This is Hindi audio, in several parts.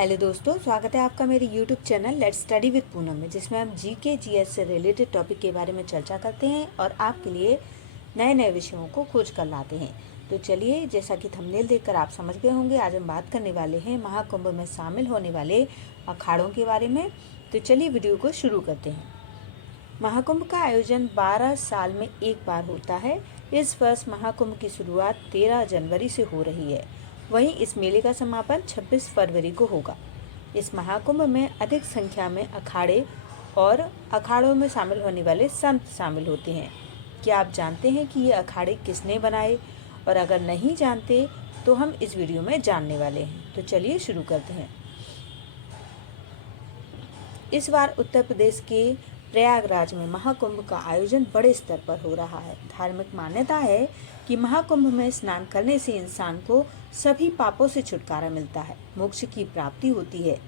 हेलो दोस्तों, स्वागत है आपका मेरे YouTube channel let's study with Poonam में, जिसमें हम जीके जीएस से रिलेटेड टॉपिक के बारे में चर्चा करते हैं और आपके लिए नए नए विषयों को खोज कर लाते हैं। तो चलिए, जैसा कि थंबनेल देखकर आप समझ गए होंगे, आज हम बात करने वाले हैं महाकुंभ में शामिल होने वाले अखाड़ों के बारे में। तो चलिए वीडियो को शुरू करते हैं। महाकुंभ का आयोजन 12 साल में एक बार होता है। इस वर्ष महाकुंभ की शुरुआत 13 जनवरी से हो रही है। वहीं इस मेले का समापन 26 फरवरी को होगा। इस महाकुंभ में अधिक संख्या में अखाड़े और अखाड़ों में शामिल होने वाले संत शामिल होते हैं। क्या आप जानते हैं कि ये अखाड़े किसने बनाए? और अगर नहीं जानते तो हम इस वीडियो में जानने वाले हैं। तो चलिए शुरू करते हैं। इस बार उत्तर प्रदेश के प्रयागराज में महाकुंभ का आयोजन बड़े स्तर पर हो रहा है। धार्मिक मान्यता है कि महाकुंभ में स्नान करने से इंसान को सभी पापों से छुटकारा मिलता है, मोक्ष की प्राप्ति होती है।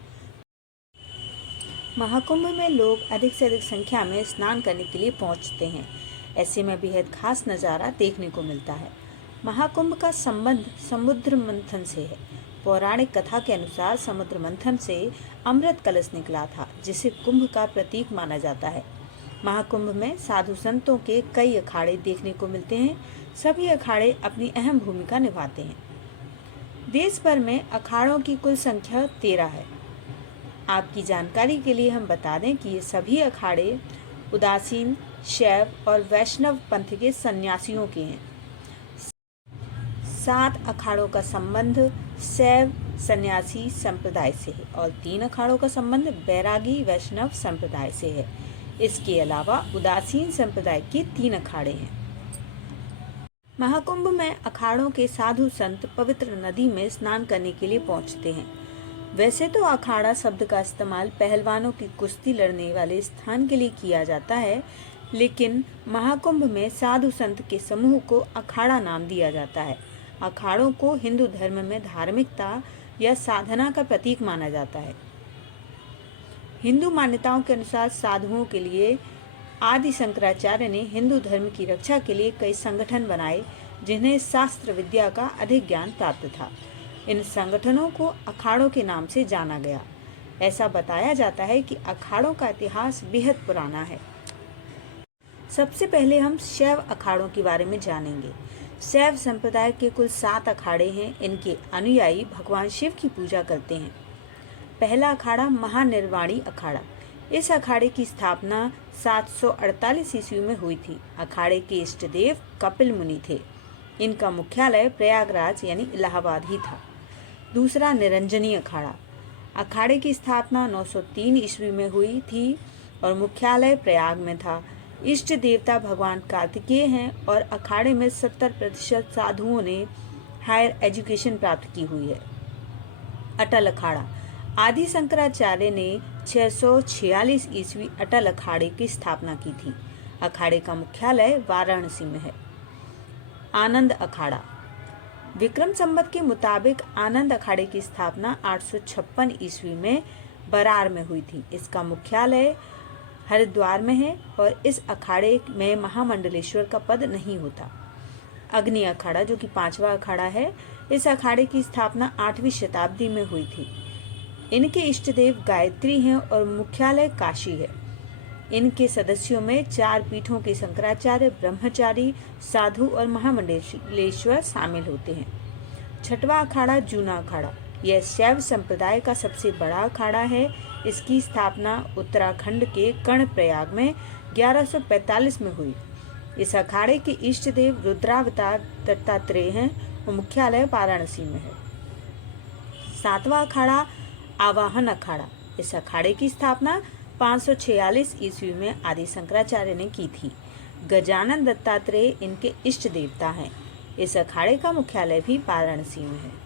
महाकुंभ में लोग अधिक से अधिक संख्या में स्नान करने के लिए पहुंचते हैं। ऐसे में बेहद खास नज़ारा देखने को मिलता है। महाकुंभ का संबंध समुद्र मंथन से है। पौराणिक कथा के अनुसार समुद्र मंथन से अमृत कलश निकला था, जिसे कुंभ का प्रतीक माना जाता है। महाकुंभ में साधु संतों के कई अखाड़े देखने को मिलते हैं। सभी अखाड़े अपनी अहम भूमिका निभाते हैं। देश भर में अखाड़ों की कुल संख्या 13 है। आपकी जानकारी के लिए हम बता दें कि ये सभी अखाड़े उदासीन, शैव और वैष्णव पंथ के सन्यासियों के हैं। 7 अखाड़ों का संबंध शैव सन्यासी संप्रदाय से है और 3 अखाड़ों का संबंध बैरागी वैष्णव संप्रदाय से है। इसके अलावा उदासीन संप्रदाय के 3 अखाड़े हैं। महाकुंभ में अखाड़ों के साधु संत पवित्र नदी में स्नान करने के लिए पहुंचते हैं। वैसे तो अखाड़ा शब्द का इस्तेमाल पहलवानों की कुश्ती लड़ने वाले स्थान के लिए किया जाता है, लेकिन महाकुंभ में साधु संत के समूह को अखाड़ा नाम दिया जाता है। अखाड़ों को हिंदू धर्म में धार्मिकता या साधना का प्रतीक माना जाता है। हिंदू मान्यताओं के अनुसार साधुओं के लिए आदि शंकराचार्य ने हिंदू धर्म की रक्षा के लिए कई संगठन बनाए, जिन्हें शास्त्र विद्या का अधिक ज्ञान प्राप्त था। इन संगठनों को अखाड़ों के नाम से जाना गया। ऐसा बताया जाता है कि अखाड़ों का इतिहास बेहद पुराना है। सबसे पहले हम शैव अखाड़ों के बारे में जानेंगे। शैव संप्रदाय के कुल 7 अखाड़े हैं। इनके अनुयायी भगवान शिव की पूजा करते हैं। पहला अखाड़ा महानिर्वाणी अखाड़ा। इस अखाड़े की स्थापना 748 ईस्वी में हुई थी। अखाड़े के इष्ट देव कपिल मुनि थे। इनका मुख्यालय प्रयागराज यानी इलाहाबाद ही था। दूसरा निरंजनी अखाड़ा। अखाड़े की स्थापना 903 ईस्वी में हुई थी और मुख्यालय प्रयाग में था। इष्ट देवता भगवान कार्तिकेय हैं और अखाड़े में 70% साधुओं ने हायर एजुकेशन प्राप्त की हुई है। अटल अखाड़ा। आदि शंकराचार्य ने 646 ईस्वी अटल अखाड़े की स्थापना की थी। अखाड़े का मुख्यालय वाराणसी में है। आनंद अखाड़ा। विक्रम संवत के मुताबिक आनंद अखाड़े की स्थापना 856 ईस्वी में बरार में हुई थी। इसका मुख्यालय हरिद्वार में है और इस अखाड़े में महामंडलेश्वर का पद नहीं होता। अग्नि अखाड़ा, जो कि 5वां अखाड़ा है, इस अखाड़े की स्थापना 8वीं शताब्दी में हुई थी। इनके इष्ट देव गायत्री हैं और मुख्यालय काशी है। इनके सदस्यों में 4 पीठों के शंकराचार्य, ब्रह्मचारी, साधु और महामंडलेश्वर शामिल होते हैं। 6वां अखाड़ा जूना अखाड़ा। यह शैव संप्रदाय का सबसे बड़ा अखाड़ा है। इसकी स्थापना उत्तराखंड के कर्णप्रयाग में 1145 में हुई। इस अखाड़े के इष्ट देव रुद्रावतार दत्तात्रेय हैं और मुख्यालय वाराणसी में है। 7वां अखाड़ा आवाहन अखाड़ा। इस अखाड़े की स्थापना 546 ईस्वी में आदि शंकराचार्य ने की थी। गजानन दत्तात्रेय इनके इष्ट देवता हैं। इस अखाड़े का मुख्यालय भी वाराणसी में है।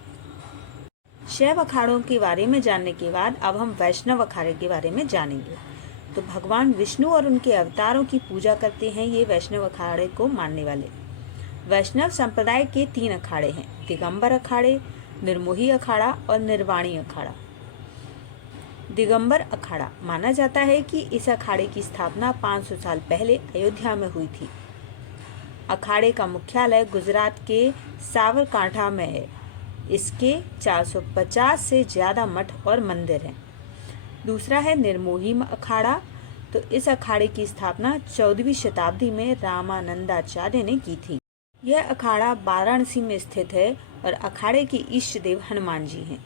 शैव अखाड़ों के बारे में जानने के बाद अब हम वैष्णव अखाड़े के बारे में जानेंगे। तो भगवान विष्णु और उनके अवतारों की पूजा करते हैं ये वैष्णव अखाड़े को मानने वाले। वैष्णव संप्रदाय के 3 अखाड़े हैं: दिगंबर अखाड़े, निर्मोही अखाड़ा और निर्वाणी अखाड़ा। दिगंबर अखाड़ा माना जाता है कि इस अखाड़े की स्थापना 500 साल पहले अयोध्या में हुई थी। अखाड़े का मुख्यालय गुजरात के सावरकांठा में है। इसके 450 से ज़्यादा मठ और मंदिर हैं। दूसरा है निर्मोही अखाड़ा। तो इस अखाड़े की स्थापना 14वीं शताब्दी में रामानंदाचार्य ने की थी। यह अखाड़ा वाराणसी में स्थित है और अखाड़े के इष्ट देव हनुमान जी हैं।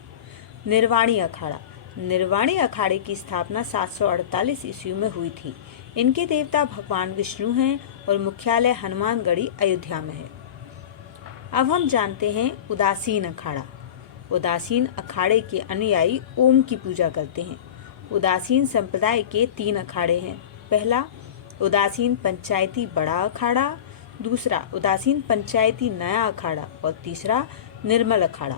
निर्वाणी अखाड़ा। निर्वाणी अखाड़े की स्थापना 748 ईस्वी में हुई थी। इनके देवता भगवान विष्णु हैं और मुख्यालय हनुमानगढ़ी अयोध्या में है। अब हम जानते हैं उदासीन अखाड़ा। उदासीन अखाड़े के अनुयायी ओम की पूजा करते हैं। उदासीन संप्रदाय के 3 अखाड़े हैं। पहला उदासीन पंचायती बड़ा अखाड़ा, दूसरा उदासीन पंचायती नया अखाड़ा और तीसरा निर्मल अखाड़ा।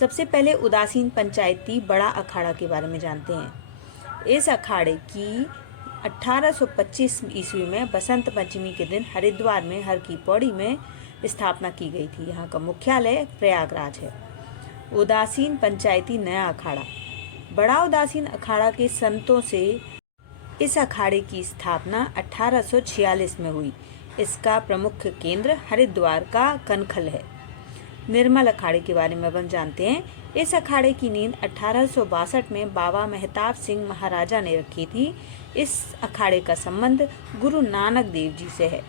सबसे पहले उदासीन पंचायती बड़ा अखाड़ा के बारे में जानते हैं। इस अखाड़े की 1825 ईस्वी में बसंत पंचमी के दिन हरिद्वार में हर की पौड़ी में स्थापना की गई थी। यहाँ का मुख्यालय प्रयागराज है। उदासीन पंचायती नया अखाड़ा। बड़ा उदासीन अखाड़ा के संतों से इस अखाड़े की स्थापना 1846 में हुई। इसका प्रमुख केंद्र हरिद्वार का कनखल है। निर्मल अखाड़े के बारे में हम जानते हैं। इस अखाड़े की नींव 1862 में बाबा मेहताब सिंह महाराजा ने रखी थी। इस अखाड़े का संबंध गुरु नानक देव जी से है।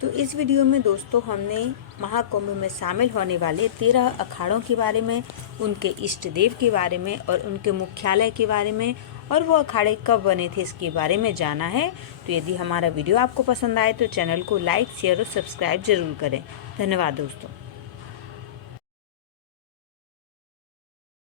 तो इस वीडियो में दोस्तों हमने महाकुंभ में शामिल होने वाले 13 अखाड़ों के बारे में, उनके इष्ट देव के बारे में और उनके मुख्यालय के बारे में और वो अखाड़े कब बने थे इसके बारे में जाना है। तो यदि हमारा वीडियो आपको पसंद आए तो चैनल को लाइक, शेयर और सब्सक्राइब जरूर करें। धन्यवाद दोस्तों।